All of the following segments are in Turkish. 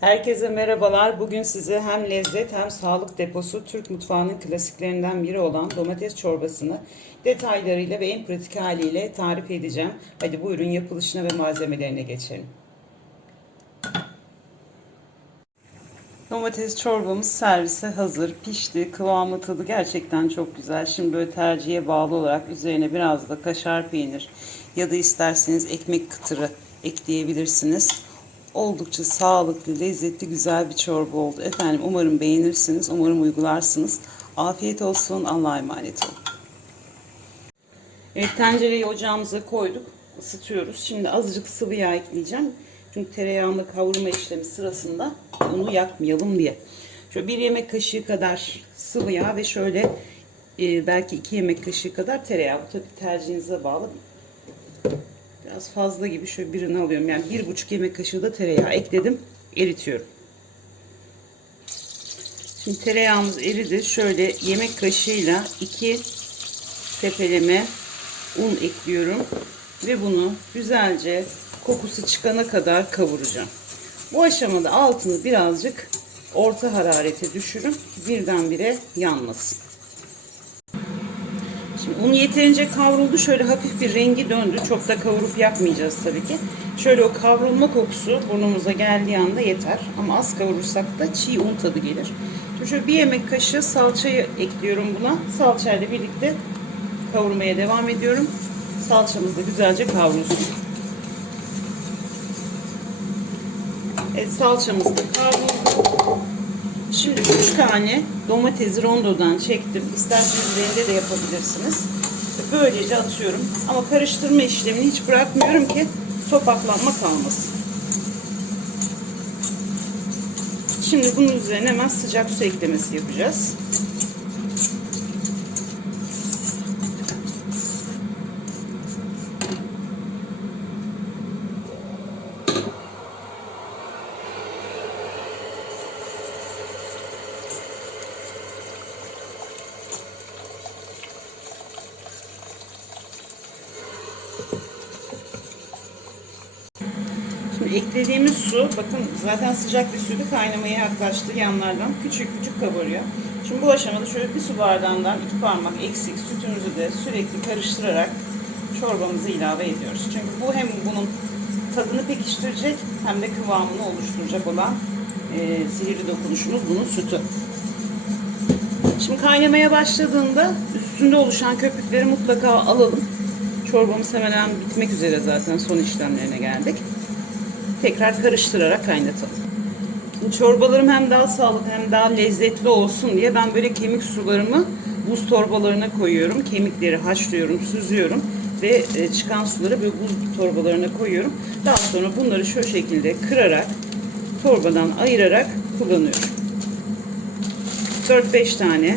Herkese merhabalar. Bugün size hem lezzet hem sağlık deposu Türk mutfağının klasiklerinden biri olan domates çorbasını detaylarıyla ve en pratik haliyle tarif edeceğim. Hadi buyurun yapılışına ve malzemelerine geçelim. Domates çorbamız servise hazır. Pişti. Kıvamı tadı gerçekten çok güzel. Şimdi böyle tercihe bağlı olarak üzerine biraz da kaşar peynir ya da isterseniz ekmek kıtırı ekleyebilirsiniz. Oldukça sağlıklı, lezzetli, güzel bir çorba oldu. Efendim umarım beğenirsiniz, umarım uygularsınız. Afiyet olsun, Allah'a emanet olun. Evet tencereyi ocağımıza koyduk, ısıtıyoruz. Şimdi azıcık sıvı yağ ekleyeceğim. Çünkü tereyağını kavurma işlemi sırasında onu yakmayalım diye. Şöyle bir yemek kaşığı kadar sıvı yağ ve şöyle e, belki iki yemek kaşığı kadar tereyağı. Bu tabii tercihinize bağlı. Biraz fazla gibi şöyle birini alıyorum. Yani bir buçuk yemek kaşığı da tereyağı ekledim. Eritiyorum. Şimdi tereyağımız eridi. Şöyle yemek kaşığıyla iki tepeleme un ekliyorum. Ve bunu güzelce kokusu çıkana kadar kavuracağım. Bu aşamada altını birazcık orta hararete düşürüp birdenbire yanmasın. Un yeterince kavruldu. Şöyle hafif bir rengi döndü. Çok da kavurup yapmayacağız tabii ki. Şöyle o kavrulma kokusu burnumuza geldiği anda yeter. Ama az kavurursak da çiğ un tadı gelir. Şimdi şöyle bir yemek kaşığı salçayı ekliyorum buna. Salçayla birlikte kavurmaya devam ediyorum. Salçamız da güzelce kavrulsun. Evet salçamız da kavruldu. Şimdi 3 tane domatesi rondodan çektim. İsterseniz rende de yapabilirsiniz. Böylece atıyorum. Ama karıştırma işlemini hiç bırakmıyorum ki topaklanma kalmasın. Şimdi bunun üzerine hemen sıcak su eklemesi yapacağız. Eklediğimiz su bakın zaten sıcak bir suydu kaynamaya yaklaştı yanlardan küçük küçük kabarıyor. Şimdi bu aşamada şöyle bir su bardağından iki parmak eksik sütümüzü de sürekli karıştırarak çorbamızı ilave ediyoruz. Çünkü bu hem bunun tadını pekiştirecek hem de kıvamını oluşturacak olan e, sihirli dokunuşumuz bunun sütü. Şimdi kaynamaya başladığında üstünde oluşan köpükleri mutlaka alalım. Çorbamız hemen bitmek üzere zaten son işlemlerine geldik tekrar karıştırarak kaynatalım. Şimdi çorbalarım hem daha sağlıklı hem daha lezzetli olsun diye ben böyle kemik sularımı buz torbalarına koyuyorum. Kemikleri haşlıyorum, süzüyorum ve e, çıkan suları böyle buz torbalarına koyuyorum. Daha sonra bunları şu şekilde kırarak torbadan ayırarak kullanıyorum. 4-5 tane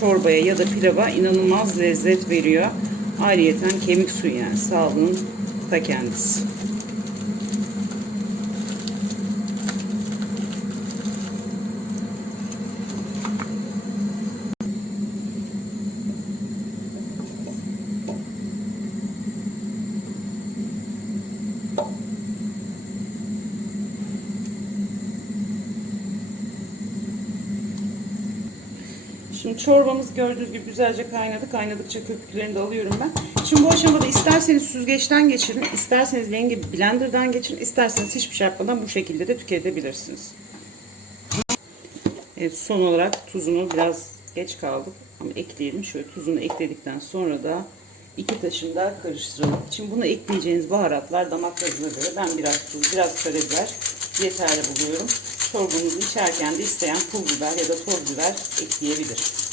çorbaya ya da pilava inanılmaz lezzet veriyor. Ayrıyeten kemik suyu yani sağlığın ta kendisi. Şimdi çorbamız gördüğünüz gibi güzelce kaynadı. Kaynadıkça köpüklerini de alıyorum ben. Şimdi bu aşamada isterseniz süzgeçten geçirin, isterseniz yenge blenderdan geçirin, isterseniz hiçbir şey yapmadan bu şekilde de tüketebilirsiniz. Evet, son olarak tuzunu biraz geç kaldık ama ekleyelim. Şöyle tuzunu ekledikten sonra da iki taşım daha karıştıralım. Şimdi bunu ekleyeceğiniz baharatlar damak tadına göre ben biraz tuz, biraz karabiber yeterli buluyorum. Çorbamızı içerken de isteyen pul biber ya da toz biber ekleyebilir.